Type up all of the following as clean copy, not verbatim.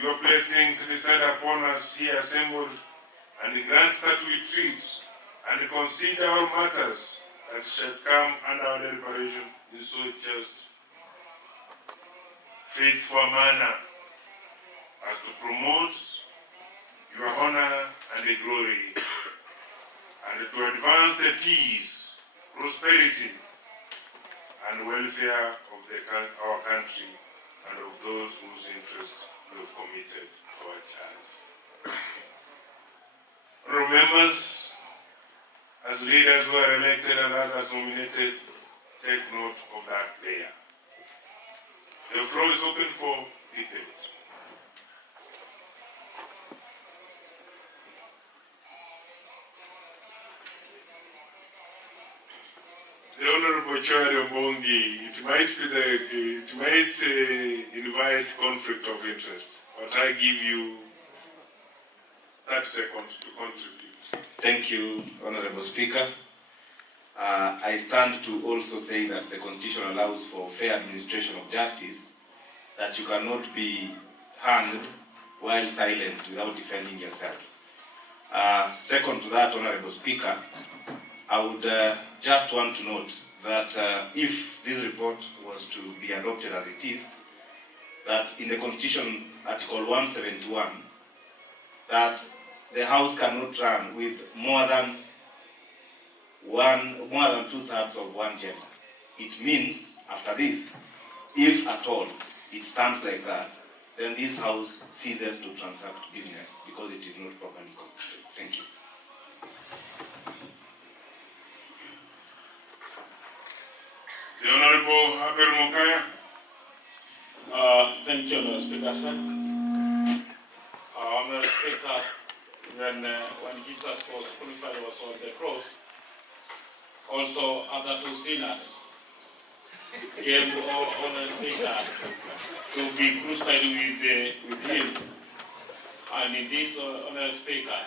your blessings descend upon us here assembled, and grant that we treat and consider all matters that shall come under our deliberation in so just, faithful manner as to promote your honor and the glory, and to advance the peace, prosperity, and welfare of our country and of those whose interests we have committed to our charge. Honorable members, as leaders who are elected and others nominated, take note of that prayer. The floor is open for debate. The Honorable Chair Ombongi, it might invite conflict of interest, but I give you 30 seconds to contribute. Thank you, Honorable Speaker. I stand to also say that the Constitution allows for fair administration of justice, that you cannot be hanged while silent without defending yourself. Second to that, Honorable Speaker, I would just want to note that if this report was to be adopted as it is, that in the Constitution, Article 171, that the House cannot run with more than 2/3 of one gender. It means, after this, if at all it stands like that, then this House ceases to transact business because it is not properly constituted. Thank you. The Honorable Abel Mokaya. Thank you, Honorable Speaker, sir. Honorable Speaker, when Jesus was crucified, was on the cross, also other two sinners came to Honorable Speaker to be crucified with him. And in this, Honorable Speaker,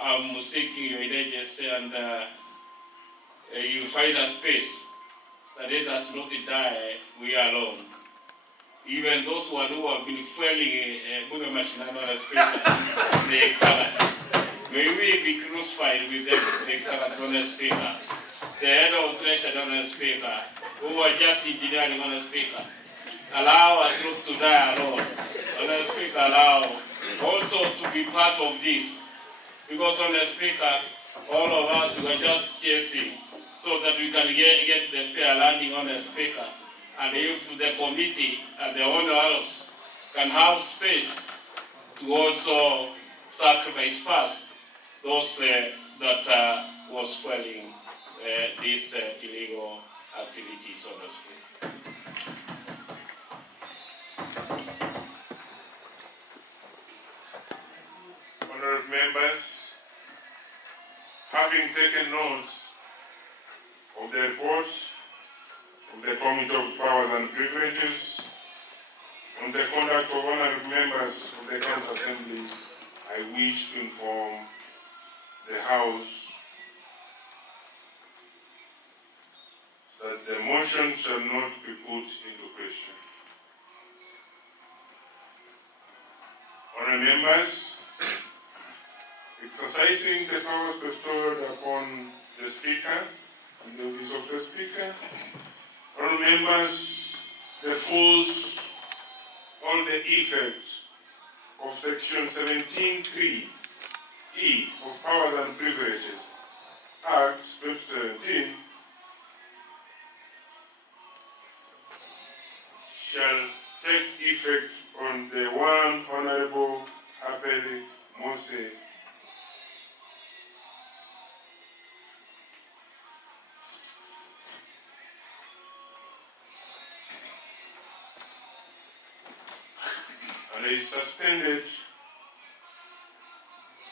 I'm seeking your indulgence and you find a space that let us not die, we are alone. Even those who have been fueling BUNGE MASHINANI, Honorable Speaker, the excellent. May we be crucified with them, the excellent, Honorable Speaker. The head of treasury, Honorable Speaker, who are just engineering, Honorable Speaker. Allow us not to die alone. Honorable Speaker, allow also to be part of this. Because, Honorable Speaker, all of us, we are just chasing so that we can get the fair landing, Honorable Speaker. And if the committee and the owners can have space to also sacrifice first those that was fueling these illegal activities, Honorable Speaker. Honorable members, having taken note of the report of the Committee of Powers and Privileges on the conduct of honorable members of the County Assembly, I wish to inform the House that the motion shall not be put into question. Honorable members, exercising the powers bestowed upon the Speaker in the office of the Speaker, honorable members, the force, all the effects of Section 17(3)(e) of Powers and Privileges Act 2017 shall take effect on the one Honorable Abere Mokaya and is suspended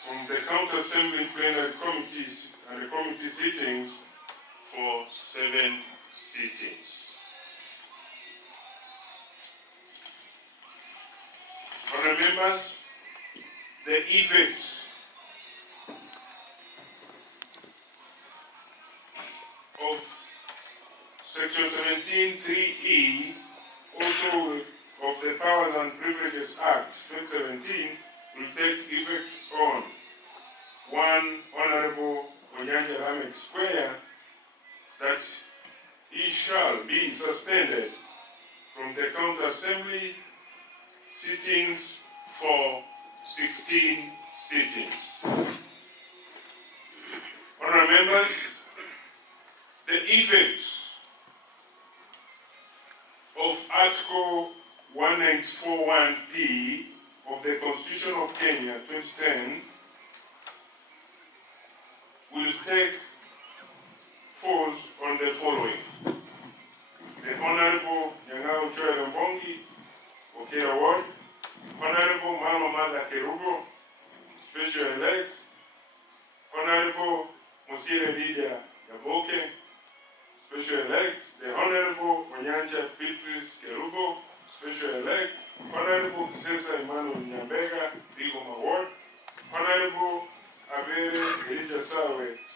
from the County Assembly plenary committees and the committee sittings for 7 sittings. Honorable members, the effect of Section 17(3)(e) also of of the Powers and Privileges Act 2017 will take effect on 1 Honorable Onyancha Lameck Sikweya, that he shall be suspended from the county assembly sittings for 16 sittings. Honourable members, the effects of Article 194(1)(p) of the Constitution of Kenya 2010 will take force on the following: the Honorable Ombongi, Bokeira Ward, Honorable Mama Kerugo, Special Elect, Honorable Lydiah Bosire, Special Elect, the Honorable Onyancha Beatrice Kerugo, Special Elect, Honorable Gisesa Nyambega, Rigoma Ward, Honorable Abere,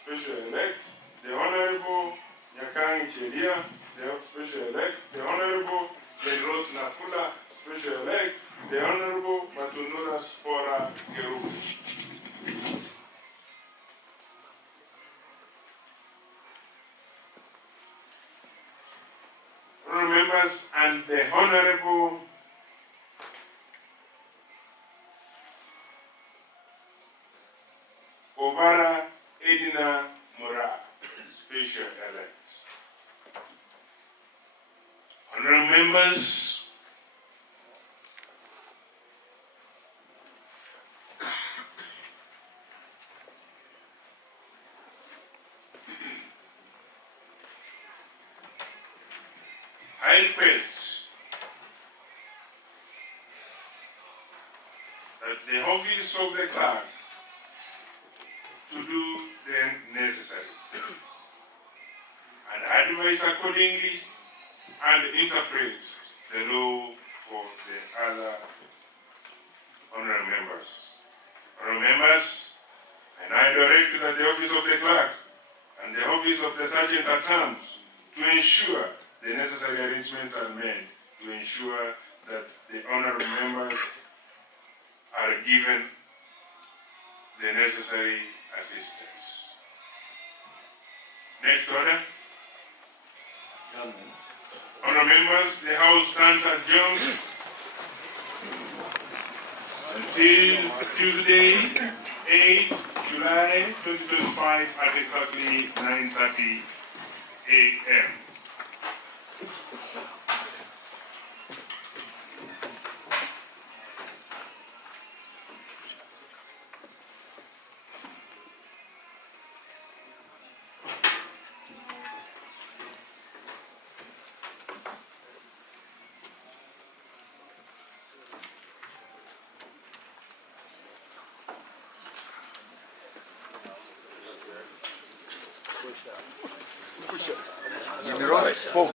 Special Elect, the Honorable Nyakang'i Jeliah, the Special Elect, the Honorable Janerose Nafula, Special Elect, the Honorable Matundura Zipporah Matundura. Honorable members, and the Honorable Obara Edinah Obara, Special Elect. Honorable members, I request that the office of the clerk to do the necessary and advise accordingly and interpret the law for the other honorable members. Honorable members, and I direct that the office of the clerk and the office of the sergeant at arms to ensure the necessary arrangements are made to ensure that the honorable members are given the necessary assistance. Next order. Honorable members, the House stands adjourned until Tuesday, 8 July 2025 at exactly 9:30 a.m. Janerose,